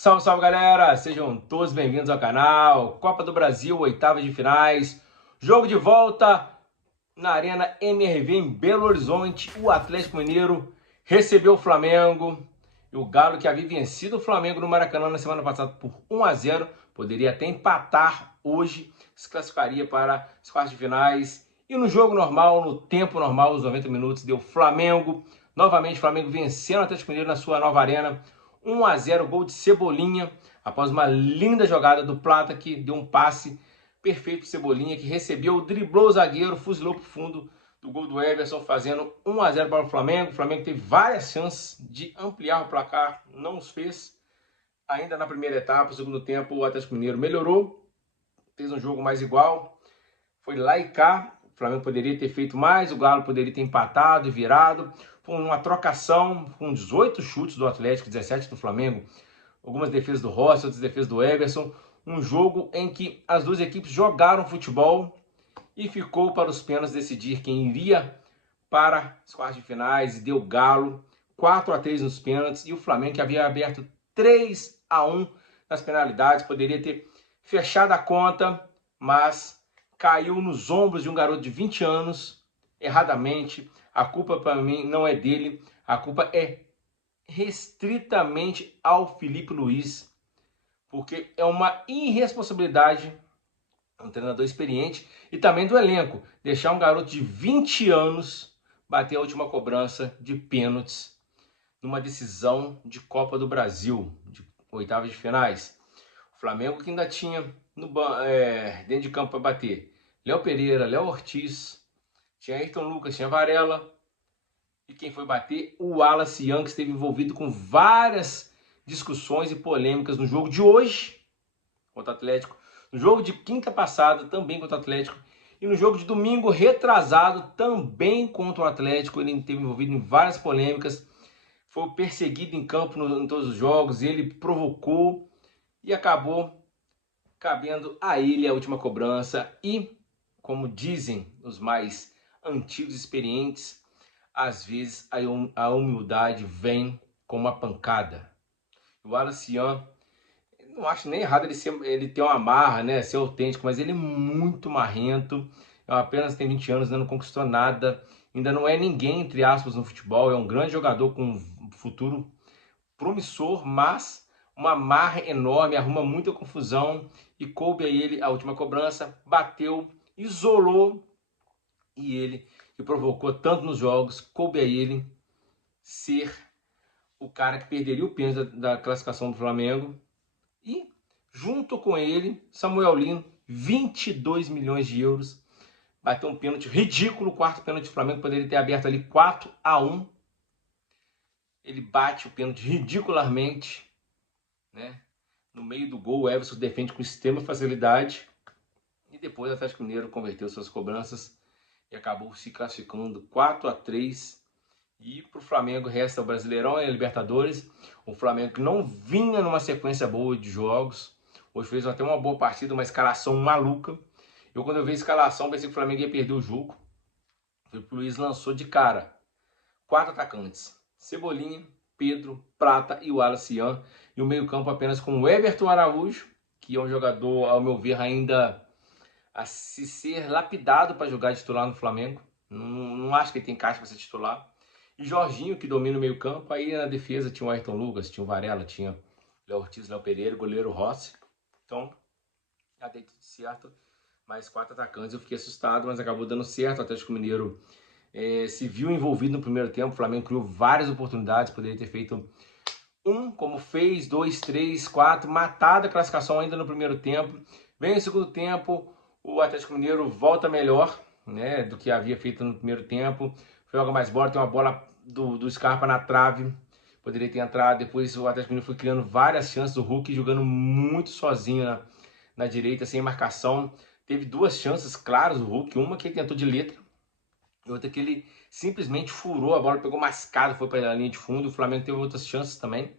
Salve, salve galera! Sejam todos bem-vindos ao canal. Copa do Brasil, oitava de finais. Jogo de volta na Arena MRV em Belo Horizonte. O Atlético Mineiro recebeu o Flamengo. E o Galo, que havia vencido o Flamengo no Maracanã na semana passada por 1-0, poderia até empatar hoje, se classificaria para as quartas de finais. E no jogo normal, no tempo normal, os 90 minutos, deu Flamengo. Novamente, o Flamengo vencendo o Atlético Mineiro na sua nova arena. 1-0, gol de Cebolinha, após uma linda jogada do Plata, que deu um passe perfeito para Cebolinha, que recebeu, driblou o zagueiro, fuzilou para o fundo do gol do Everson, fazendo 1-0 para o Flamengo. O Flamengo teve várias chances de ampliar o placar, não os fez. Ainda na primeira etapa, no segundo tempo, o Atlético Mineiro melhorou, fez um jogo mais igual, foi lá e cá. O Flamengo poderia ter feito mais, o Galo poderia ter empatado e virado. Foi uma trocação com 18 chutes do Atlético, 17 do Flamengo, algumas defesas do Rossi, outras defesas do Everson. Um jogo em que as duas equipes jogaram futebol e ficou para os pênaltis decidir quem iria para as quartas de finais, e deu Galo 4-3 nos pênaltis, e o Flamengo, que havia aberto 3-1 nas penalidades, poderia ter fechado a conta, mas caiu nos ombros de um garoto de 20 anos, erradamente. A culpa para mim não é dele, a culpa é restritamente ao Felipe Luiz, porque é uma irresponsabilidade um treinador experiente e também do elenco, deixar um garoto de 20 anos bater a última cobrança de pênaltis numa decisão de Copa do Brasil, de oitavas de finais. O Flamengo, que ainda tinha dentro de campo para bater Léo Pereira, Léo Ortiz, tinha Ayrton Lucas, tinha Varela, e quem foi bater? O Wallace Young, que esteve envolvido com várias discussões e polêmicas no jogo de hoje contra o Atlético, no jogo de quinta passada também contra o Atlético, e no jogo de domingo retrasado também contra o Atlético. Ele esteve envolvido em várias polêmicas, foi perseguido em campo em todos os jogos, ele provocou e acabou cabendo a ele a última cobrança. E, como dizem os mais antigos e experientes, às vezes a humildade vem com uma pancada. O Wallace Young, não acho nem errado ele ter uma marra, né, ser autêntico, mas ele é muito marrento, apenas tem 20 anos, ainda não conquistou nada, ainda não é ninguém, entre aspas, no futebol. É um grande jogador com um futuro promissor, mas uma marra enorme, arruma muita confusão, e coube a ele a última cobrança, bateu, isolou, e ele, que provocou tanto nos jogos, coube a ele ser o cara que perderia o pênalti da classificação do Flamengo. E junto com ele, Samuel Lino, 22 milhões de euros, bateu um pênalti ridículo, o quarto pênalti do Flamengo, poderia ter aberto ali 4-1. Ele bate o pênalti ridicularmente, né? No meio do gol, o Everson defende com extrema facilidade, e depois o Atlético Mineiro converteu suas cobranças e acabou se classificando 4-3. E para o Flamengo resta o Brasileirão e a Libertadores. O Flamengo, que não vinha numa sequência boa de jogos, hoje fez até uma boa partida, uma escalação maluca. Quando eu vi a escalação, pensei que o Flamengo ia perder o jogo. O Luiz lançou de cara 4 atacantes: Cebolinha, Pedro, Prata e o Wallace Young. E o meio-campo apenas com o Everton Araújo, que é um jogador, ao meu ver, ainda a se ser lapidado para jogar titular no Flamengo. Não acho que ele tem caixa para ser titular. E Jorginho, que domina o meio campo. Aí na defesa tinha o Ayrton Lucas, tinha o Varela, tinha Léo Ortiz, Léo Pereira, goleiro Rossi. Então, já dei tudo certo. Mais 4 atacantes, eu fiquei assustado, mas acabou dando certo. O Atlético Mineiro se viu envolvido no primeiro tempo. O Flamengo criou várias oportunidades, poderia ter feito como fez, 2, 3, 4, matado a classificação ainda no primeiro tempo. Vem no segundo tempo, o Atlético Mineiro volta melhor, né, do que havia feito no primeiro tempo. Joga mais bola, tem uma bola do Scarpa na trave, poderia ter entrado. Depois o Atlético Mineiro foi criando várias chances, do Hulk jogando muito sozinho na direita, sem marcação. Teve 2 chances claras o Hulk, uma que ele tentou de letra, e outra que ele simplesmente furou a bola, pegou mascado, foi para a linha de fundo. O Flamengo teve outras chances também,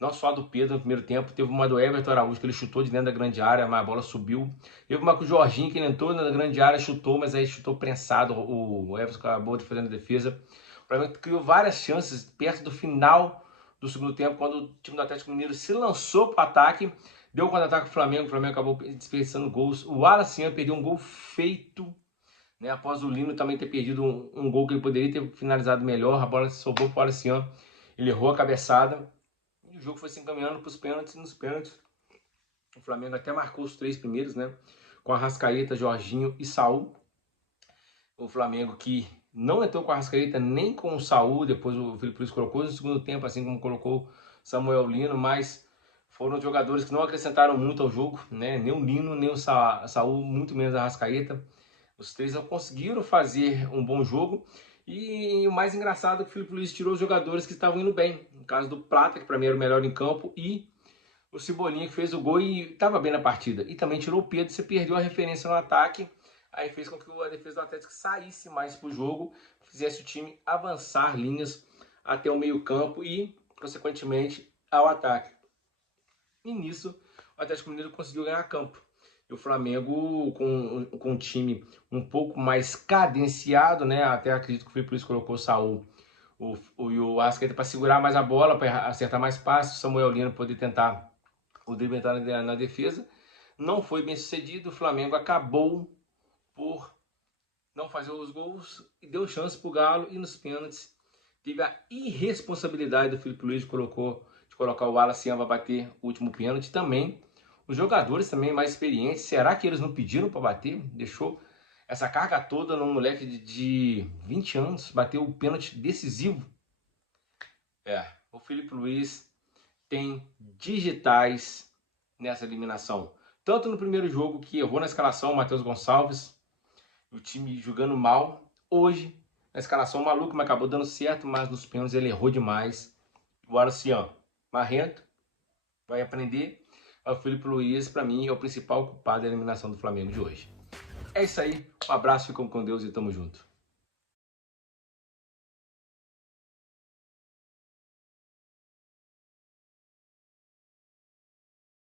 não só do Pedro no primeiro tempo, teve uma do Everton Araújo, que ele chutou de dentro da grande área, mas a bola subiu. Teve uma com o Jorginho, que ele entrou na grande área, chutou, mas aí chutou prensado, o Everton acabou de fazer a defesa. O Flamengo criou várias chances perto do final do segundo tempo, quando o time do Atlético Mineiro se lançou para o ataque, deu contra-ataque o Flamengo acabou desperdiçando gols. O Wallace perdeu um gol feito, né, após o Lino também ter perdido um gol que ele poderia ter finalizado melhor. A bola sobrou para o Wallace, ele errou a cabeçada, e o jogo foi se encaminhando para os pênaltis. Nos pênaltis, o Flamengo até marcou os 3 primeiros, né, com Arrascaeta, Jorginho e Saul. O Flamengo que não entrou com a Arrascaeta nem com o Saul, depois o Felipe Luiz colocou no segundo tempo, assim como colocou Samuel Lino, mas foram jogadores que não acrescentaram muito ao jogo, né? Nem o Lino, nem o Saul, muito menos a Arrascaeta. Os 3 não conseguiram fazer um bom jogo. E o mais engraçado é que o Felipe Luiz tirou os jogadores que estavam indo bem. No caso do Plata, que para mim era o melhor em campo, e o Cebolinha, que fez o gol e estava bem na partida. E também tirou o Pedro, você perdeu a referência no ataque. Aí fez com que a defesa do Atlético saísse mais para o jogo, fizesse o time avançar linhas até o meio campo e, consequentemente, ao ataque. E nisso, o Atlético Mineiro conseguiu ganhar campo. E o Flamengo, com um time um pouco mais cadenciado, né? Até acredito que o Felipe Luiz colocou o Saul e o Arrascaeta para segurar mais a bola, para acertar mais passes, o Samuel Lino poder tentar o drible entrar na defesa. Não foi bem sucedido, o Flamengo acabou por não fazer os gols e deu chance para o Galo, e nos pênaltis teve a irresponsabilidade do Felipe Luiz de colocar o Wallace para bater o último pênalti. Também os jogadores também mais experientes, será que eles não pediram para bater? Deixou essa carga toda num moleque de 20 anos, bateu o pênalti decisivo. O Felipe Luiz tem digitais nessa eliminação. Tanto no primeiro jogo, que errou na escalação, o Matheus Gonçalves, o time jogando mal. Hoje, na escalação maluca, mas acabou dando certo, mas nos pênaltis ele errou demais. O Arcian, marrento, vai aprender. O Felipe Luiz, para mim, é o principal culpado da eliminação do Flamengo de hoje. É isso aí, um abraço, ficam com Deus e tamo junto.